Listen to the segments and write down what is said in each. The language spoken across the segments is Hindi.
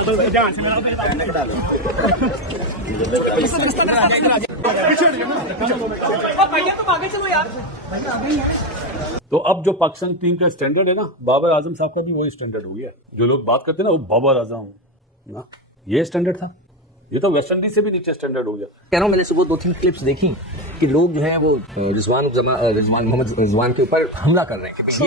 तो अब जो पाकिस्तान टीम का स्टैंडर्ड है ना, बाबर आजम साहब का भी वही स्टैंडर्ड हो गया। जो लोग बात करते हैं ना वो बाबर आजम ना, ये स्टैंडर्ड था। ये तो वेस्ट इंडीज से भी नीचे स्टैंडर्ड हो गया। कह रहा हूँ, मैंने सुबह 2-3 क्लिप्स देखी कि लोग जो है वो मोहम्मद रिजवान के ऊपर हमला कर रहे हैं कि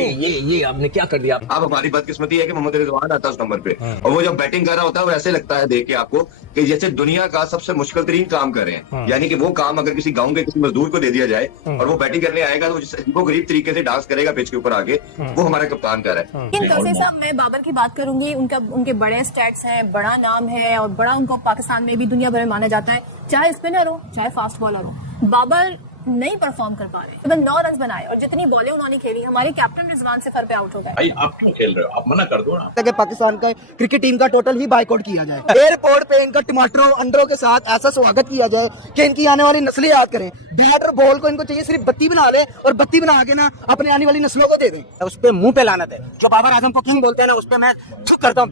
ये आपने क्या कर दिया। अब हमारी बदकिस्मती है कि मोहम्मद रिजवान आता है उस नंबर पे, और वो जब बैटिंग कर रहा होता है वो ऐसे लगता है देख के आपको कि जैसे दुनिया का सबसे मुश्किल तरीन काम कर रहे हैं। यानी कि वो काम अगर किसी गाँव के किसी मजदूर को दे दिया जाए और वो बैटिंग करने आएगा तो वो गरीब तरीके से डांस करेगा पिच के ऊपर आके, वो हमारा कप्तान कर रहा है। लेकिन कल से साहब मैं बाबर की बात करूंगी, उनके बड़े स्टैट्स हैं, बड़ा नाम है और बड़ा उनको पाकिस्तान में भी दुनिया भर में माना जाता है, चाहे स्पिनर हो चाहे फास्ट बॉलर हो। बाबर नहीं परफॉर्म कर पा रहे, तो 9 रन बनाए और जितनी बॉलें उन्होंने खेली, हमारे कैप्टन रिजवान सिफर पे आउट हो गए। भाई आप क्यों खेल रहे हो, आप मना कर दो ना। कि पाकिस्तान का क्रिकेट टीम का टोटल ही बाइकआउट किया जाए। एयरपोर्ट पे इनका टमाटरों अंडरों के साथ ऐसा स्वागत किया जाए कि इनकी आने वाली नस्लें याद करें। बैट और बॉल को इनको चाहिए सिर्फ बत्ती बना ले और बत्ती बना के ना अपने आने वाली नस्लों को दे दें। उस पे मुंह पे लानत है। जो बाबर आजम को किंग बोलते हैं ना, उस पे मैं थू करता हूँ।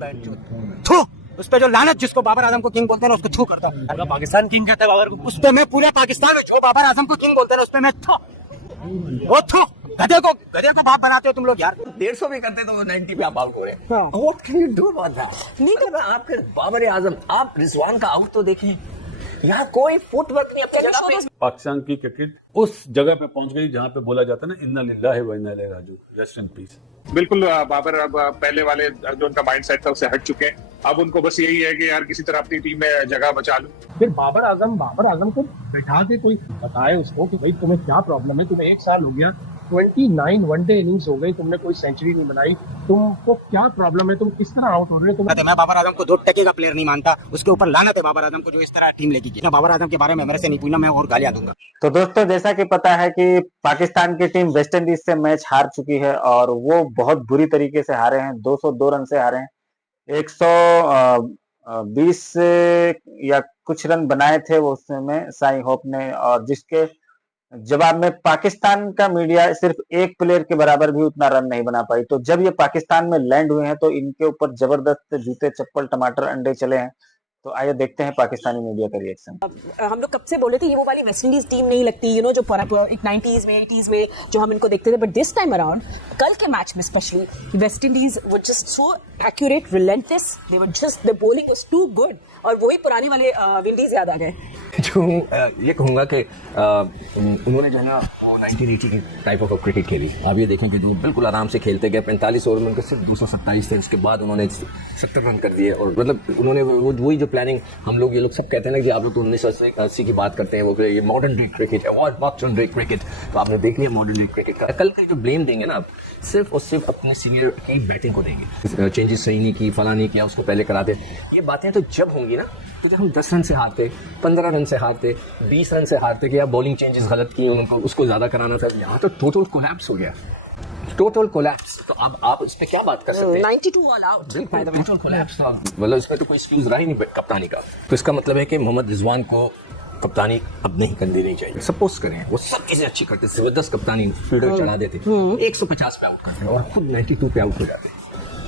उस पे जो लानत जिसको बाबर आजम को किंग बोलते हैं ना, उसको छू करता हूँ। पाकिस्तान किंग कहता है बाबर को, उस पे मैं पूरे पाकिस्तान में जो बाबर आजम को किंग बोलते हैं ना, उस पे मैं गधे को बाप बनाते हो तुम लोग यार। 150 भी करते तो 90 पे आप आउट हो रहे हैं। What can you do about that? नहीं तो आपके बाबर आजम, आप रिजवान का आउट तो देखें, यहाँ कोई फुटवर्क नहीं अपनी जगह पे। पाकिस्तान की क्रिकेट उस जगह पे पहुंच गई जहां पे बोला जाता है ना, इन्ना लिल्लाहि व इन्ना इलैहि राजिऊन, रेस्ट इन पीस। बिल्कुल बाबर अब पहले वाले जो उनका माइंडसेट था उससे हट चुके हैं। अब उनको बस यही है कि यार किसी तरह अपनी टीम में जगह बचा लूं। फिर बाबर आजम को बैठा के कोई बताए उसको कि भाई तुम्हें क्या प्रॉब्लम है, तुम्हें 1 साल हो गया, 29 वनडे इनिंग्स हो गई, तुमने कोई सेंचुरी नहीं बनाई, तुमको क्या प्रॉब्लम है, तुम किस तरह आउट हो रहे हो। मैं बाबर आजम को 2 टके का प्लेयर नहीं मानता, उसके ऊपर लानत है बाबर आजम को जो इस तरह टीम लेके गया। बाबर आजम के बारे में मेरे से नहीं पूछना, मैं और गालियां दूंगा। तो दोस्तों, जैसा कि पता है कि पाकिस्तान की टीम वेस्ट इंडीज से मैच हार चुकी है और वो बहुत बुरी तरीके से हारे हैं। 202 रन से हारे हैं। 120 या कुछ रन बनाए थे वो उसमें साई होप ने, और जिसके जवाब में पाकिस्तान का मीडिया सिर्फ एक प्लेयर के बराबर भी उतना रन नहीं बना पाई। तो जब ये पाकिस्तान में लैंड हुए हैं तो इनके ऊपर जबरदस्त जूते चप्पल टमाटर अंडे चले हैं। तो आइए देखते हैं पाकिस्तानी मीडिया का रिएक्शन। हम लोग कब से बोले थे ये वो वाली वेस्ट इंडीज टीम नहीं लगती, यू नो, जो एक 90s में 80s में जो हम इनको देखते थे। बट दिस टाइम अराउंड, कल के मैच में specially, west indies were just so accurate, relentless, they were just, the bowling was too good, और वही पुराने वाले विंडीज याद आ गए। जो ये कहूंगा कि उन्होंने जो है ना 1980 की टाइप ऑफ क्रिकेट खेली। आप ये देखें कि जो बिल्कुल आराम से खेलते गए, 45 ओवर में उनके सिर्फ 227 थे, उसके बाद उन्होंने 70 रन कर दिए। और मतलब उन्होंने वही जो प्लानिंग, हम लोग ये लोग सब कहते हैं ना कि आप लोग तो 1980 की बात करते हैं, वो ये मॉडर्न डे क्रिकेट है, मॉडर्न डे क्रिकेट। तो आपने देख लिया मॉडर्न डे क्रिकेट का। कल के जो ब्लेम देंगे ना आप, सिर्फ और सिर्फ अपने सीनियर की बैटिंग को देंगे। चेंजेस सही नहीं की, फला नहीं किया, उसको पहले करा दे। ये बातें तो जब होंगी ना, तो जब हम 10 रन से हारते, 15 रन से हारते, 20 रन से हारते कि या बॉलिंग चेंजेस गलत किए, उनको उसको ज्यादा कराना था। यहाँ तो टोटल कोलैप्स हो गया, टोटल कोलैप्स। तो अब आप इस पे क्या बात कर सकते हैं? 92 ऑल आउट, टोटल कोलैप्स। मतलब इसमें तो कोई एक्सक्यूज रहा ही नहीं कप्तानी का। तो इसका मतलब है कि मोहम्मद रिजवान को कप्तानी अब नहीं करनी नहीं चाहिए। सपोज करें वो सब चीजें अच्छी करते, जबरदस्त कप्तानी, फील्डर चढ़ा देते, 150 पे आउट करते और खुद 92 पे आउट हो जाते।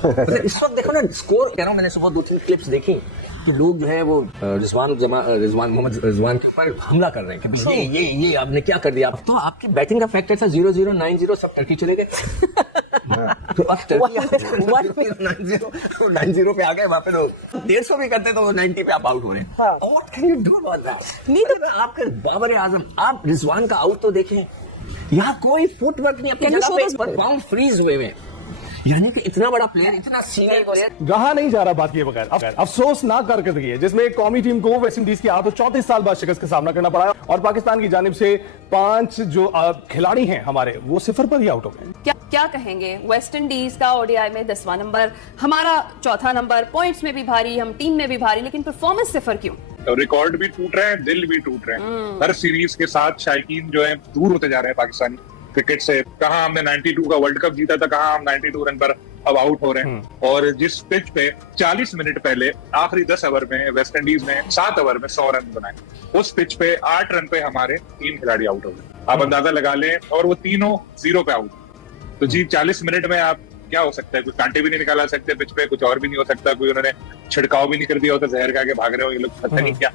इस वक्त देखो ना स्कोर, कह रहा हूँ, मैंने सुबह 2-3 क्लिप्स देखी कि लोग जो है वो मोहम्मद रिजवान के ऊपर हमला कर रहे हैं कि ये आपने क्या कर दिया। तो आपकी बैटिंग का फैक्टर था 0-0, 9-0, सब टर्की चले गए। तो अब टर्की 9-0 पे आ गए, वहाँ पे तो 150 भी करते तो 90 पे आप आउट हो रहे हैं। What can you do about that? नहीं तो आपके बाबर आजम, आप रिजवान का आउट तो देखें, यहाँ कोई फुटवर्क नहीं, अपनी जगह पे बाउंड फ्रीज हुए हैं। यानी कि इतना बड़ा प्लेयर, इतना सीनियर प्लेयर रहा नहीं जा रहा बात किए बगैर। अफसोस ना कारकर्दगी है जिसमें एक कौमी टीम को वेस्ट इंडीज के हाथों 34 साल बाद शिकस्त का सामना करना पड़ा और पाकिस्तान की जानिब से 5 जो खिलाड़ी हैं हमारे, वो 0 पर ही आउट हो गए। क्या कहेंगे? वेस्ट इंडीज का ओडीआई में 10वां नंबर, हमारा 4था नंबर, पॉइंट्स में भी भारी, हम टीम में भी भारी, लेकिन परफॉर्मेंस 0 क्यों? तो रिकॉर्ड भी टूट रहे हैं, दिल भी टूट रहे हैं। हर सीरीज के साथ शायकीन जो है दूर होते जा रहे हैं पाकिस्तानी क्रिकेट से। कहाँ हमने 92 का वर्ल्ड कप जीता था, कहाँ हम 92 रन पर अब आउट हो रहे हैं। और जिस पिच पे 40 मिनट पहले आखिरी 10 ओवर में वेस्ट इंडीज ने 7 ओवर में 100 रन बनाए, उस पिच पे 8 रन पे हमारे 3 खिलाड़ी आउट हो गए। आप अंदाजा लगा लें, और वो तीनों 0 पे आउट। तो जी 40 मिनट में आप क्या हो सकता है? कुछ कांटे भी नहीं निकाला सकते पिच पे, कुछ और भी नहीं हो सकता। कोई उन्होंने छिड़काव भी नहीं कर दिया होता जहर का के भाग रहे हो ये लोग, पता नहीं क्या।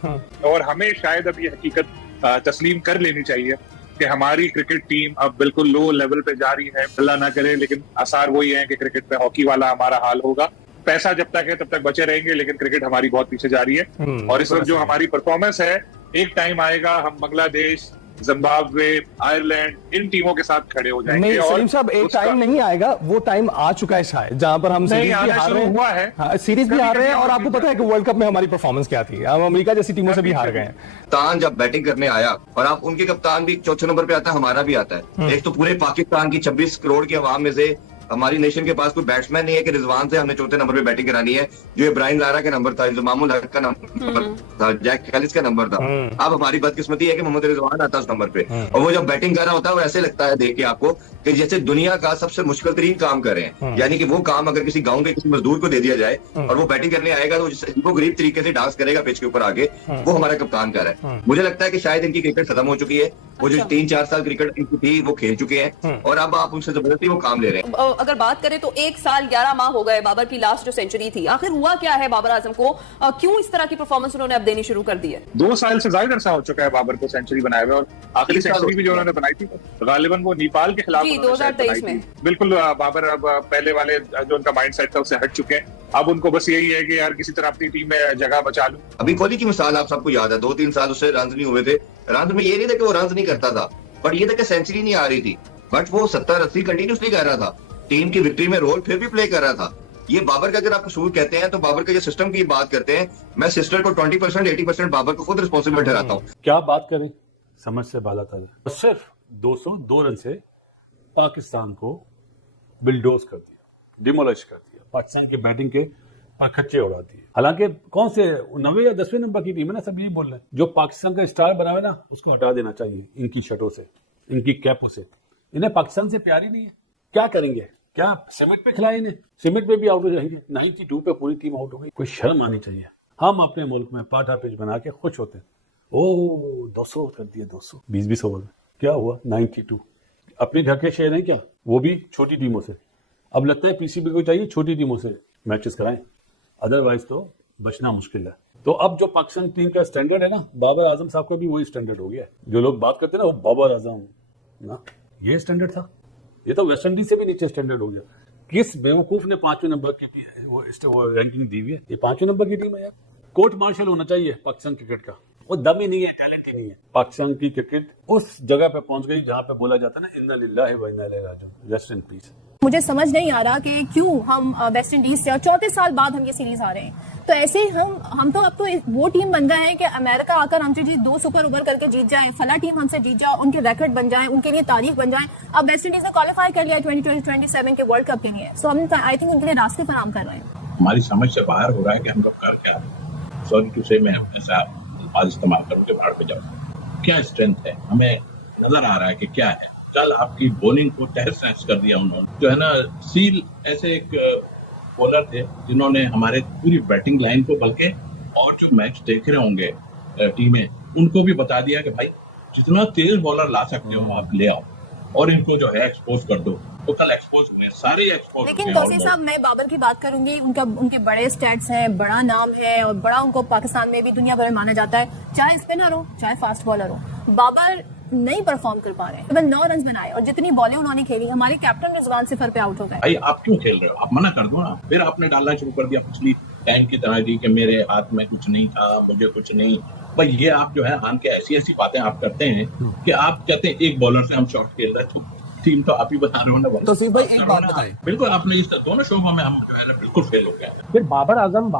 और हमें शायद अब ये हकीकत तस्लीम कर लेनी चाहिए कि हमारी क्रिकेट टीम अब बिल्कुल लो लेवल पे जा रही है। अल्लाह ना करे, लेकिन आसार वही है कि क्रिकेट पे हॉकी वाला हमारा हाल होगा। पैसा जब तक है तब तक बचे रहेंगे, लेकिन क्रिकेट हमारी बहुत पीछे जा रही है। और इस वक्त जो हमारी परफॉर्मेंस है, एक टाइम आएगा हम बांग्लादेश, जिम्बाब्वे, आयरलैंड, इन टीमों के साथ खड़े हो जाएंगे। नहीं और सलीम साहब, एक टाइम नहीं आएगा, वो टाइम आ चुका है शायद, जहां पर हम सीरीज भी हार रहे हुआ है, हैं, सीरीज भी हार रहे हैं। और आपको पता है कि वर्ल्ड कप में हमारी परफॉर्मेंस क्या थी, हम अमेरिका जैसी टीमों से भी हार गए हैं। कप्तान जब बैटिंग करने आया, और आप उनके कप्तान भी चौथे नंबर पे आता है, हमारा भी आता है। एक तो पूरे पाकिस्तान की 26 करोड़ की आवाम में से हमारी नेशन के पास कोई बैट्समैन नहीं है कि रिजवान से हमने चौथे नंबर पे बैटिंग करानी है। जो इब्राहिम लारा का नंबर था, इंजमामुल हक का नंबर था, जैक कैलिस का नंबर था। अब हमारी बदकिस्मती है कि मोहम्मद रिजवान आता है उस नंबर पे, और वो जब बैटिंग कर रहा होता है वो ऐसे लगता है देख के आपको कि जैसे दुनिया का सबसे मुश्किल तरीन काम कर रहे हैं। यानी कि वो काम अगर किसी गाँव के किसी मजदूर को दे दिया जाए और वो बैटिंग करने आएगा तो वो गरीब तरीके से डांस करेगा पिच के ऊपर आगे, वो हमारा कप्तान कर रहा है। मुझे लगता है कि शायद इनकी क्रिकेट खत्म हो चुकी है। वो जो 3-4 साल क्रिकेट इनकी थी वो खेल चुके हैं, और अब आप उनसे जबरदस्ती वो काम ले रहे हैं। अगर बात करें तो 1 साल 11 माह हो गए बाबर की लास्ट जो सेंचुरी थी, आखिर हुआ क्या है बाबर आजम को? क्यों इस तरह की परफॉर्मेंस उन्होंने अब देनी शुरू कर दी है? 2 साल से ज्यादा अरसा हो चुका है बाबर को सेंचुरी बनाए हुए, और आखिरी सेंचुरी भी जो उन्होंने बनाई थी गालिबन वो नेपाल के खिलाफ जी, उन्होंने शायद 2023 बनाई में। थी। बिल्कुल बाबर अब पहले वाले जो उनका माइंडसेट था उससे हट चुके हैं। अब उनको बस यही है कि यार किसी तरह अपनी टीम में जगह बचा लूं। अभी कोहली की मिसाल आप सबको याद है, 2-3 साल उससे रन नहीं हुए थे। रन में ये नहीं था कि वो रन नहीं करता था, बट ये था कि सेंचुरी नहीं आ रही थी, बट वो 70-80 कंटिन्यूसली कर रहा था। टीम की विक्ट्री में रोल फिर भी प्ले कर रहा था। ये बाबर का अगर आप कसूर कहते हैं तो बाबर के जो सिस्टम की बात करते हैं, मैं सिस्टर को 20% 80% बाबर को खुद रिस्पॉन्सिबल ठहराता हूँ। क्या बात करें, समझ से बाला था। सिर्फ 202 रन से पाकिस्तान को बिल्डोज कर दिया, डिमोलिश कर दिया, पाकिस्तान के बैटिंग के परखच्चे उड़ा दिए। हालांकि कौन से 9वें या 10वें नंबर की टीम है ना, सब यही बोल रहे हैं। जो पाकिस्तान का स्टार बना हुआ है ना, उसको हटा देना चाहिए इनकी शर्टों से, इनकी कैपों से। इन्हें पाकिस्तान से प्यार ही नहीं है। क्या करेंगे? क्या सिमट पे खिलाए इन्हें? सिमट पे भी आउट हो जाएंगे। 92 पे पूरी टीम आउट हो गई। कोई शर्म आनी चाहिए। हम अपने मुल्क में पाटा पिच बना के खुश होते हैं। ओ 200 कर दिए, 200 20-20 ओवर में क्या हुआ? 92 अपने घर के शहर हैं क्या, वो भी छोटी टीमों से। अब लगता है पीसीबी को चाहिए छोटी टीमों से मैचेस कराएं, अदरवाइज तो बचना मुश्किल है। तो अब जो पाकिस्तान टीम का स्टैंडर्ड है ना, बाबर आजम साहब का भी वही स्टैंडर्ड हो गया है। जो लोग बात करते हैं ना वो बाबर आजम ना, ये स्टैंडर्ड था। ये तो वेस्ट इंडीज से भी नीचे स्टैंडर्ड हो गया। किस बेवकूफ ने 5वें नंबर की वो रैंकिंग दी हुई है? ये 5वें नंबर की टीम है यार। कोर्ट मार्शल होना चाहिए पाकिस्तान क्रिकेट का। वो दम ही नहीं है, टैलेंट ही नहीं है। पाकिस्तान की क्रिकेट उस जगह पे पहुंच गई जहां पे बोला जाता है ना, इन्ना लिल्लाहि व इन्ना इलैहि राजिऊन, रेस्ट इन पीस। मुझे समझ नहीं आ रहा कि क्यों हम वेस्ट इंडीज से और 34 साल बाद हम ये सीरीज हारे हैं। तो ऐसे ही हम तो अब तो वो टीम बन गए हैं कि अमेरिका आकर हमसे जी 2 सुपर ओवर करके जीत जाए, फला टीम हमसे जीत जाए, उनके रिकॉर्ड बन जाए, उनके लिए तारीख बन जाए। अब वेस्ट इंडीज ने क्वालिफाई कर लिया 2027 के वर्ल्ड कप के लिए। सो हम आई थिंक उनके लिए रास्ते फराम कर रहे हैं। हमारी समझ से बाहर हो रहा है कि हम लोग कर क्या रहे हैं। सॉरी टू से मैं ऐसा अल्फाज इस्तेमाल करूँ कि बाहर पे जाऊँ। क्या स्ट्रेंथ है हमें नजर आ रहा है कि क्या है। कल आपकी बॉलिंग को तहस नहस कर दिया उन्होंने। जो है ना, सील ऐसे एक बॉलर थे जिन्होंने हमारे पूरी बैटिंग लाइन को, बल्कि और जो मैच देख रहे होंगे टीमें, उनको भी बता दिया कि भाई जितना तेज बॉलर ला सकते हो आप ले आओ और इनको जो है एक्सपोज कर दो। तो कल एक्सपोज हुए, सारे एक्सपोज। लेकिन तौसीफ साहब, मैं बाबर की बात करूंगी। उनके बड़े स्टैट्स हैं, बड़ा नाम है, और बड़ा उनको पाकिस्तान में भी दुनिया भर में माना जाता है, चाहे स्पिनर हो चाहे फास्ट बॉलर हो। बाबर नहीं परफॉर्म कर पा रहे हैं। 9 रन बनाए और जितनी बॉलें उन्होंने खेली, हमारे कैप्टन रिजवान सिफर पे आउट हो गए। भाई आप क्यों खेल रहे हो? आप मना कर दो ना। फिर आपने डालना शुरू कर दिया पिछली टैंक की तरह की कि मेरे हाथ में कुछ नहीं था, मुझे कुछ नहीं। भाई ये आप जो है आन के ऐसी बातें आप करते हैं कि आप कहते हैं एक बॉलर से हम शॉट खेल रहे हैं। टीम तो आप ही बता रहे हो ना। तो सिर्फ भाई एक बात बताएं। बिल्कुल आपने इस दोनों शोबों में हम जो है बिल्कुल फेल हो गए। फिर बाबर आजम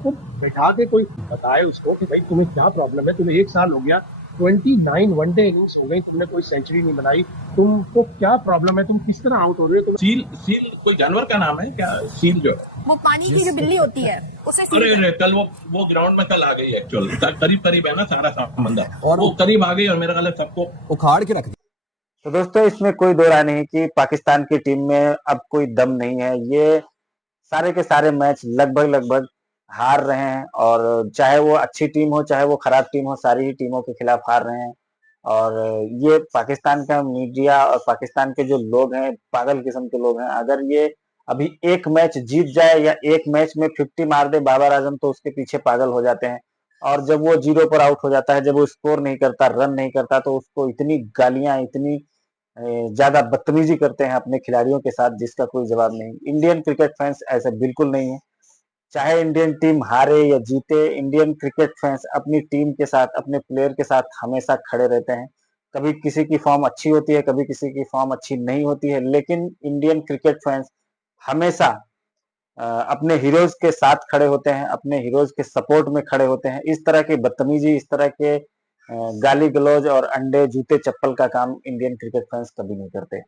को बैठा के कोई बताए उसको कि भाई तुम्हें क्या प्रॉब्लम है, तुम्हें 1 साल हो गया, 29 वनडे इनिंग्स हो गई, तुमने कोई सेंचुरी नहीं बनाई, तुमको क्या प्रॉब्लम है, तुम किस तरह आउट हो रहे हो? सील कोई जानवर का नाम है क्या? सील जो वो पानी की जो बिल्ली होती है उसे अरे कल वो ग्राउंड में कल आ गई एक्चुअल करीब है ना सारा समंदर, और वो करीब आ गई और मेरा ख्याल है सबको उखाड़ के रख दिया। तो दोस्तों इसमें कोई दो राय नहीं कि पाकिस्तान की टीम में अब कोई दम नहीं है। ये सारे के सारे मैच लगभग हार रहे हैं, और चाहे वो अच्छी टीम हो चाहे वो खराब टीम हो, सारी ही टीमों के खिलाफ हार रहे हैं। और ये पाकिस्तान का मीडिया और पाकिस्तान के जो लोग हैं, पागल किस्म के लोग हैं। अगर ये अभी एक मैच जीत जाए या एक मैच में 50 मार दे बाबर आजम तो उसके पीछे पागल हो जाते हैं। और जब वो 0 पर आउट हो जाता है, जब वो स्कोर नहीं करता, रन नहीं करता, तो उसको इतनी गालियां, इतनी ज्यादा बदतमीजी करते हैं अपने खिलाड़ियों के साथ जिसका कोई जवाब नहीं। इंडियन क्रिकेट फैंस ऐसे बिल्कुल नहीं है। चाहे इंडियन टीम हारे या जीते, इंडियन क्रिकेट फैंस अपनी टीम के साथ, अपने प्लेयर के साथ हमेशा खड़े रहते हैं। कभी किसी की फॉर्म अच्छी होती है, कभी किसी की फॉर्म अच्छी नहीं होती है, लेकिन इंडियन क्रिकेट फैंस हमेशा अपने हीरोज के साथ खड़े होते हैं, अपने हीरोज के सपोर्ट में खड़े होते हैं। इस तरह की बदतमीजी, इस तरह के गाली गलौज और अंडे जूते चप्पल का काम इंडियन क्रिकेट फैंस कभी नहीं करते।